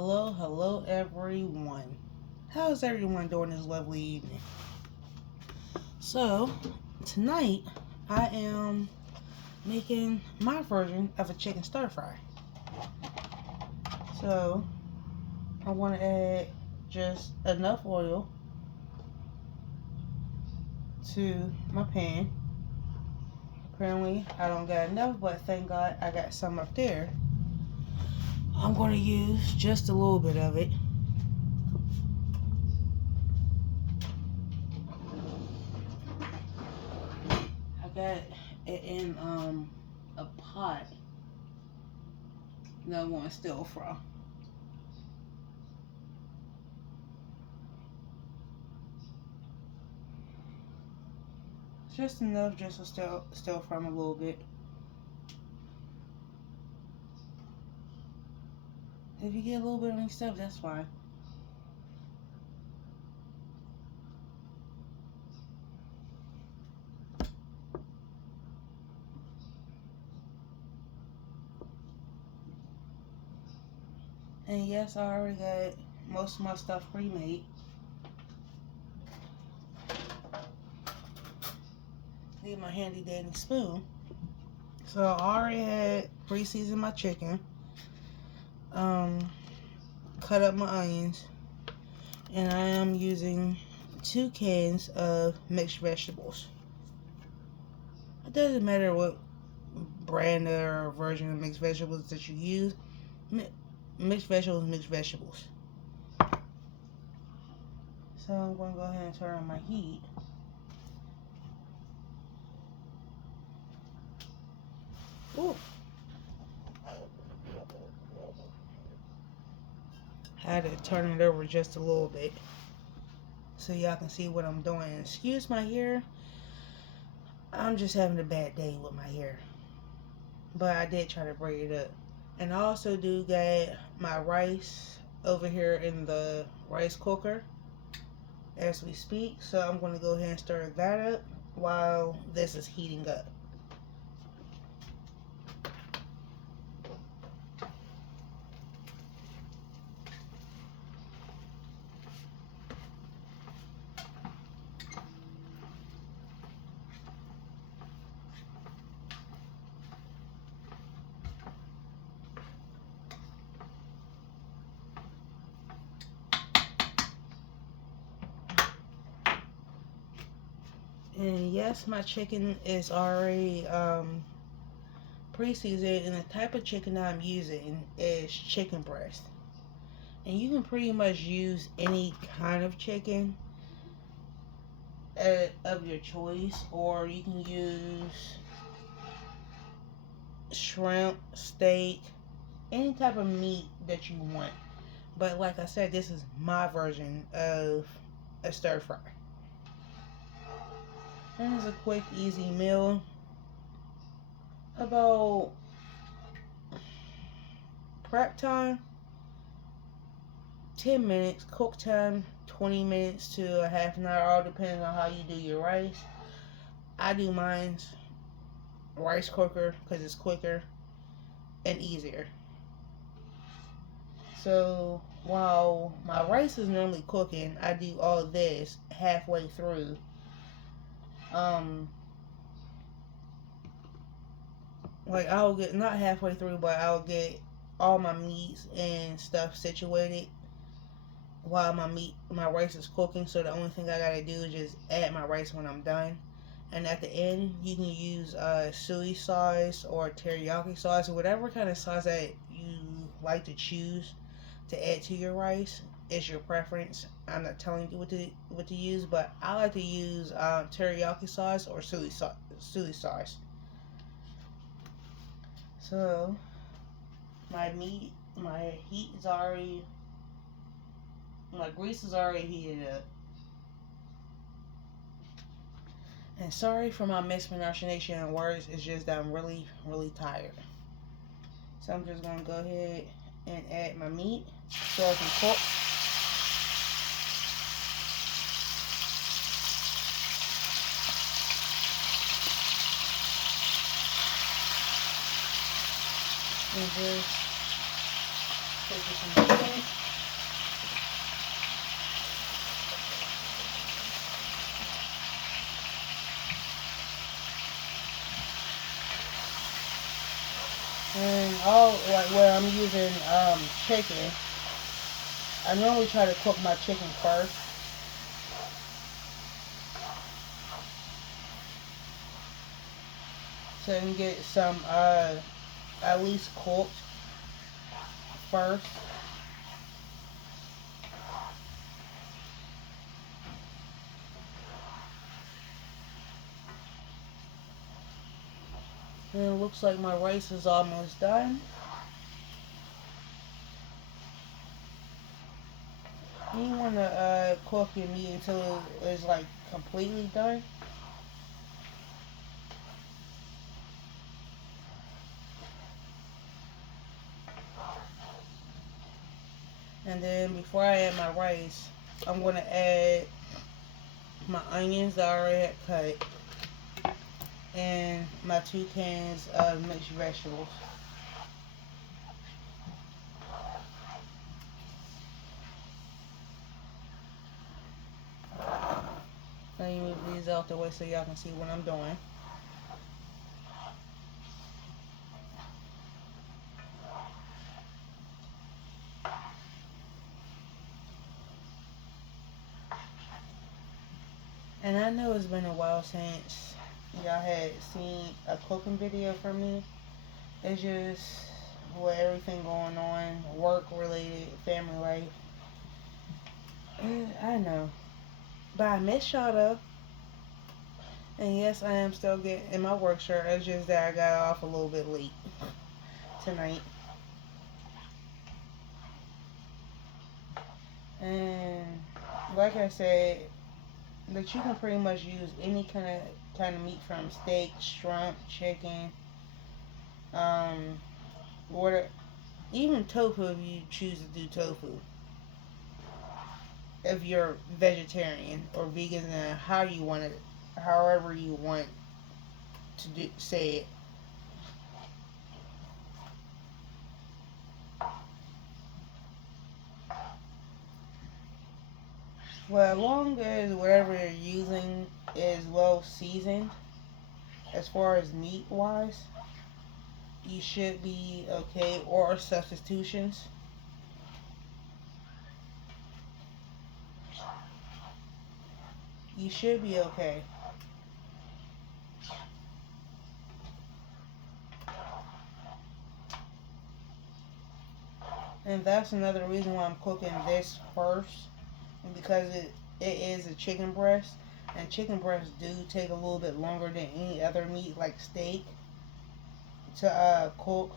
Hello, everyone. How's everyone doing this lovely evening? So, tonight I am making my version of a chicken stir fry. So, I want to add just enough oil to my pan. Apparently, I don't got enough, but thank God I got some up there. I'm going to use just a little bit of it. I got it in a pot that I want to stir fry. Just enough just to stir fry a little bit. If you get a little bit mixed up, that's fine. And yes, I already got most of my stuff pre-made. Need my handy dandy spoon. So I already had pre-seasoned my chicken. Cut up my onions. And I am using 2 cans of mixed vegetables. It doesn't matter what brand or version of mixed vegetables that you use. Mixed vegetables. So I'm going to go ahead and turn on my heat. Ooh. Had to turn it over just a little bit so y'all can see what I'm doing. Excuse my hair. I'm just having a bad day with my hair. But I did try to braid it up. And I also do got my rice over here in the rice cooker as we speak. So I'm going to go ahead and stir that up while this is heating up. And yes, my chicken is already pre-seasoned, and the type of chicken I'm using is chicken breast. And you can pretty much use any kind of chicken of your choice, or you can use shrimp, steak, any type of meat that you want. But like I said, this is my version of a stir fry. And it's a quick, easy meal. About prep time, 10 minutes. Cook time, 20 minutes to a half an hour, all depending on how you do your rice. I do mine's rice cooker because it's quicker and easier. So while my rice is normally cooking, I do all of this halfway through. Like I'll get, not halfway through, but I'll get all my meats and stuff situated while my rice is cooking. So the only thing I gotta do is just add my rice when I'm done. And at the end, you can use soy sauce or teriyaki sauce or whatever kind of sauce that you like to choose to add to your rice. It's your preference. I'm not telling you what to use, but I like to use teriyaki sauce or soy sauce. So my grease is already heated up. And sorry for my mispronunciation of words. It's just that I'm really, really tired. So I'm just gonna go ahead and add my meat so I can cook. And just put this in the pan. all like where I'm using chicken, I normally try to cook my chicken first. So I can get some at least cooked first. And it looks like my rice is almost done. You want to cook your meat until it's like completely done. And then before I add my rice, I'm going to add my onions that I already had cut and my 2 cans of mixed vegetables. Let me move these out the way so y'all can see what I'm doing. And I know it's been a while since y'all had seen a cooking video from me. It's just with everything going on, work related, family life. I know. But I miss y'all though. And yes, I am still getting in my work shirt. It's just that I got off a little bit late tonight. And like I said, that you can pretty much use any kind of meat from steak, shrimp, chicken, um, water, even tofu if you choose to do tofu. If you're vegetarian or vegan, and how you want it, however you want to do, say it. Well, as long as whatever you're using is well seasoned, as far as meat wise, you should be okay. Or substitutions, you should be okay. And that's another reason why I'm cooking this first, because it is a chicken breast, and chicken breasts do take a little bit longer than any other meat like steak to cook.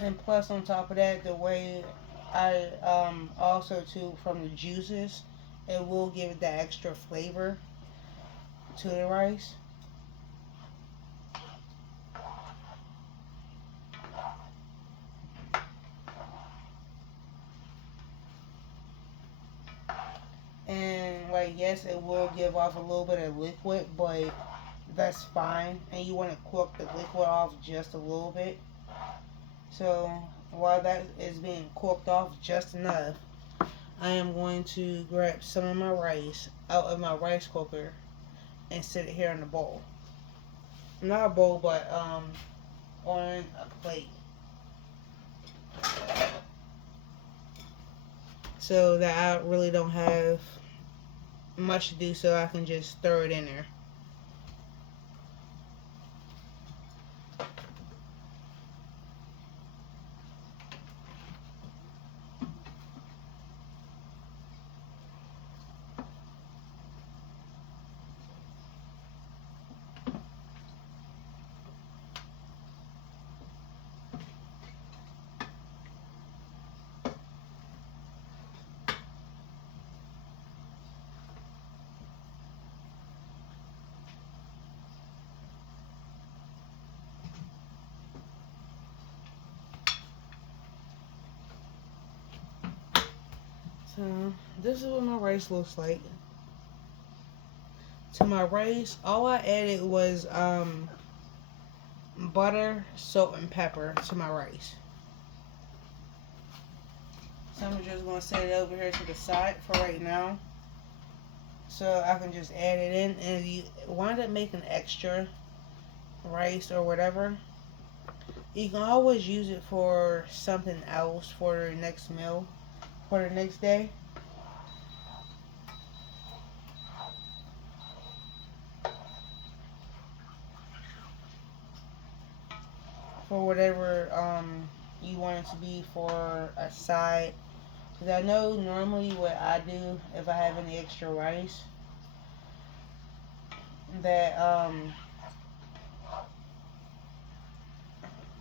And plus, on top of that, the way I also too from the juices, it will give it that extra flavor to the rice. And like yes, it will give off a little bit of liquid, but that's fine. And you want to cook the liquid off just a little bit. So while that is being cooked off just enough, I am going to grab some of my rice out of my rice cooker and set it here in a bowl. Not a bowl, but on a plate, so that I really don't have much to do, so I can just throw it in there. So this is what my rice looks like. To my rice, all I added was butter, salt, and pepper to my rice. So I'm just gonna set it over here to the side for right now, so I can just add it in. And if you wind up making extra rice or whatever, you can always use it for something else for the next meal, for the next day. For whatever you want it to be for a side. Because I know normally what I do if I have any extra rice, that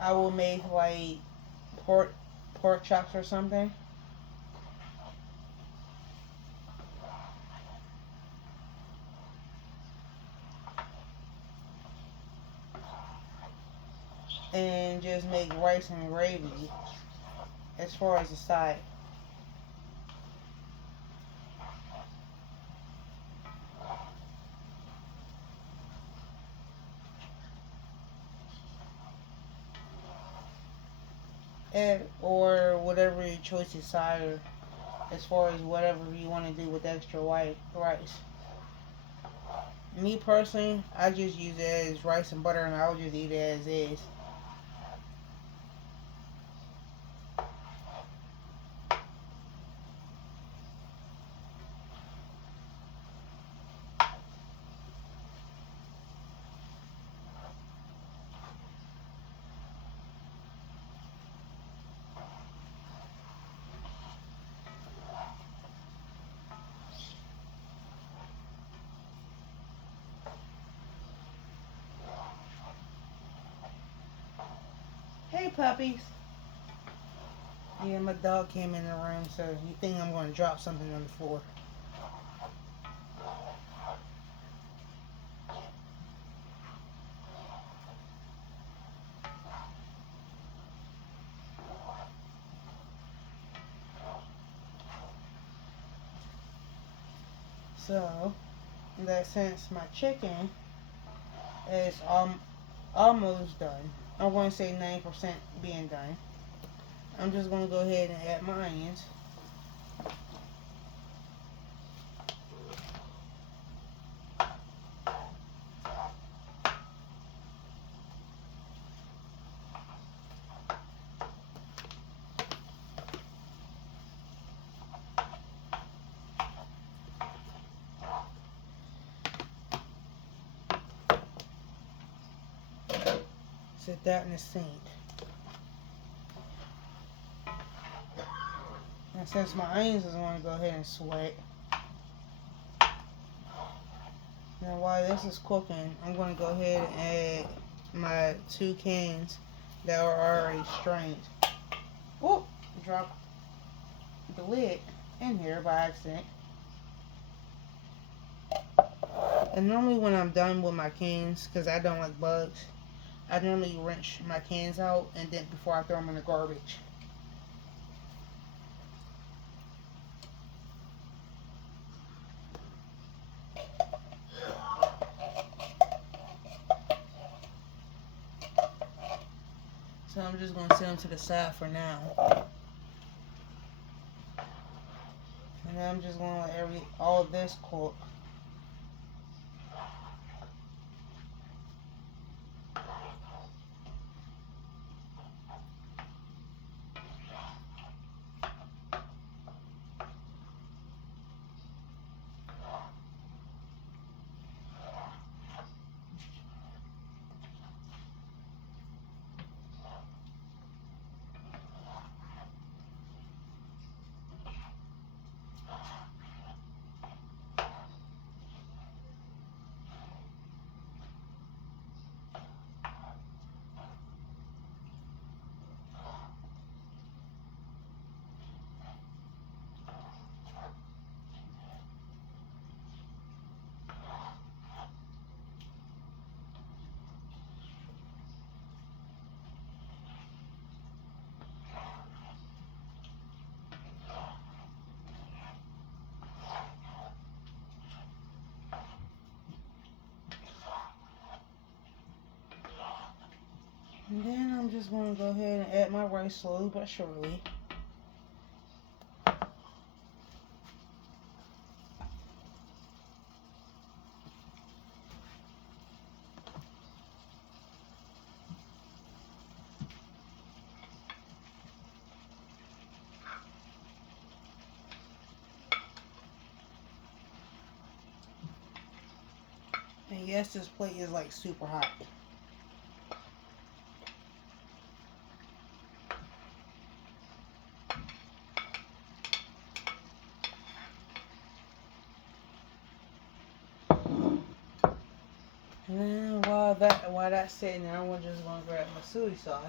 I will make like pork pork chops or something, and just make rice and gravy as far as the side. Or whatever your choice is side, as far as whatever you want to do with extra white rice. Me personally, I just use it as rice and butter, and I'll just eat it as is. Hey puppies. Yeah, my dog came in the room, so you think I'm going to drop something on the floor. So, that since my chicken is almost done, I'm going to say 90% being done, I'm just going to go ahead and add my onions. Set that in the sink. And since my onions is going to go ahead and sweat, now while this is cooking, I'm going to go ahead and add my 2 cans that are already strained. Whoop! Drop the lid in here by accident. And normally when I'm done with my cans, because I don't like bugs, I normally rinse my cans out and then before I throw them in the garbage. So I'm just going to set them to the side for now. And then I'm just going to let all of this cook. And then I'm just going to go ahead and add my rice slowly but surely. And yes, this plate is like super hot. And then while that's sitting there, I'm just gonna grab my soy sauce.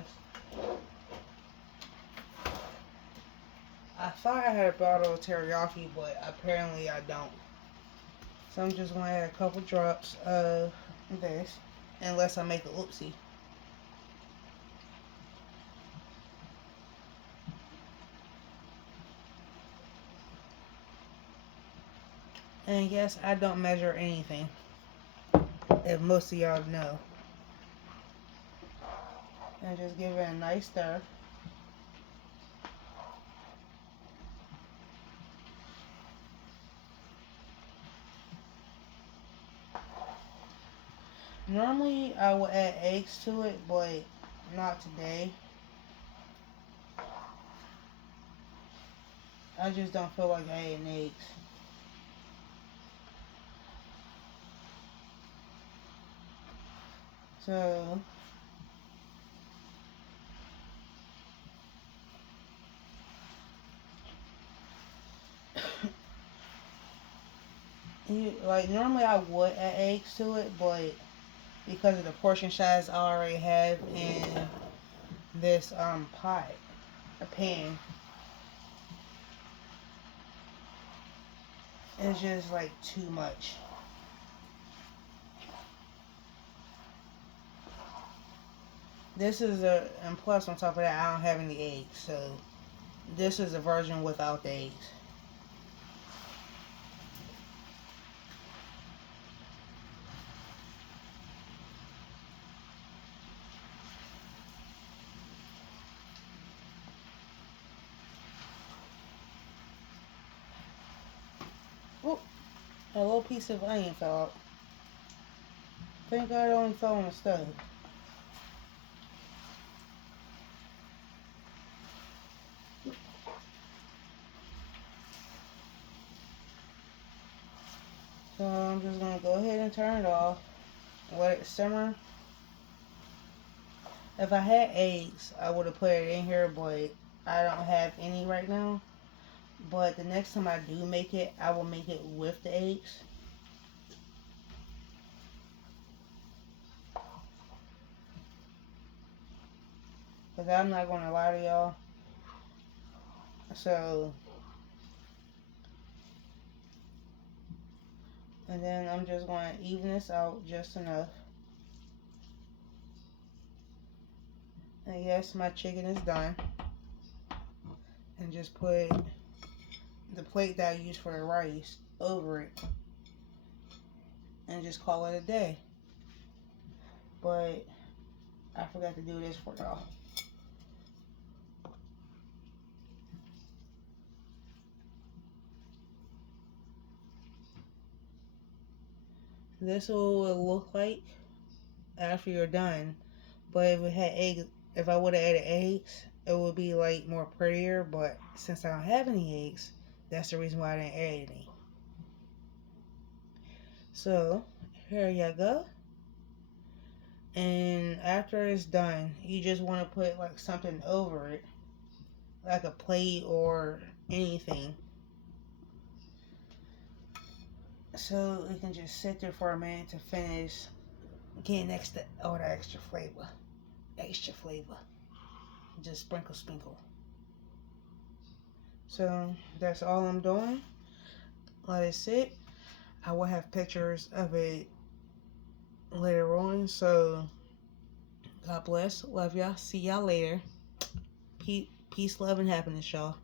I thought I had a bottle of teriyaki, but apparently I don't. So I'm just gonna add a couple drops of this, unless I make a oopsie. And yes, I don't measure anything, if most of y'all know. And just give it a nice stir. Normally I would add eggs to it, but not today. I just don't feel like adding eggs. So like normally I would add eggs to it, but because of the portion size I already have in this pot, a pan, it's just like too much. This is and plus on top of that, I don't have any eggs, so this is a version without the eggs. Oh, a little piece of onion fell out. Thank God it only fell on the stove. So I'm just gonna go ahead and turn it off. Let it simmer. If I had eggs, I would have put it in here, but I don't have any right now. But the next time I do make it, I will make it with the eggs. Because I'm not going to lie to y'all. So, and then I'm just going to even this out just enough. And yes, my chicken is done. And just put the plate that I used for the rice over it. And just call it a day. But I forgot to do this for y'all. This is what it would look like after you're done. But if it had eggs, if I would have added eggs, it would be like more prettier. But since I don't have any eggs, that's the reason why I didn't add any. So here you go. And after it's done, you just want to put like something over it, like a plate or anything, so it can just sit there for a minute to finish getting all the extra flavor. Extra flavor. Just sprinkle, sprinkle. So that's all I'm doing. Let it sit. I will have pictures of it later on. So God bless. Love y'all. See y'all later. Peace, love, and happiness, y'all.